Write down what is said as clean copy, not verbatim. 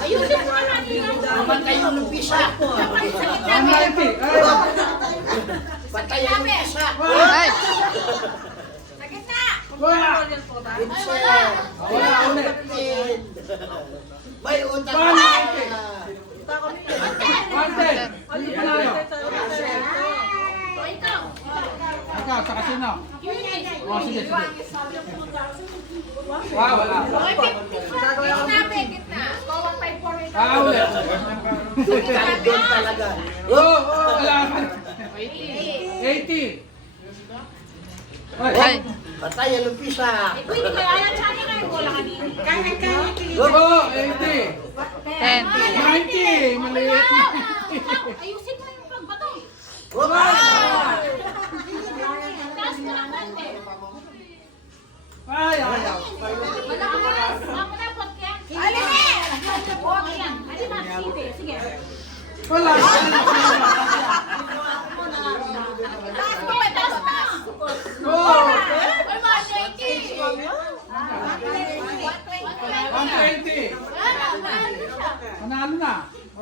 Ayusin mo na niyo. Naman kayo ng pisa. 190. Patayan ng pisa. Ay! Sa gitna. Wala. Wala ulit. May utang. 190. 110. Hindi panalo. O ikaw. Ikaw, sa kasino. Oh, sige, sige. Wala. Oy, gitna, gitna. Bawa 5-4 ikaw. Ulit. Doon talaga. Wala. 80. Ay! Patayan ng pisa. Pwede ka ayan sa akin kayo. Wala ka din. Oo, 80. 10. 90. Maliit na. Ayusin mo yung pagbato. Taas ka lang bante. Ay, ayaw. Malakas. Ako na pot yan. Alin eh. Okay yan. Alin na. Sige. Wala. Taas mo.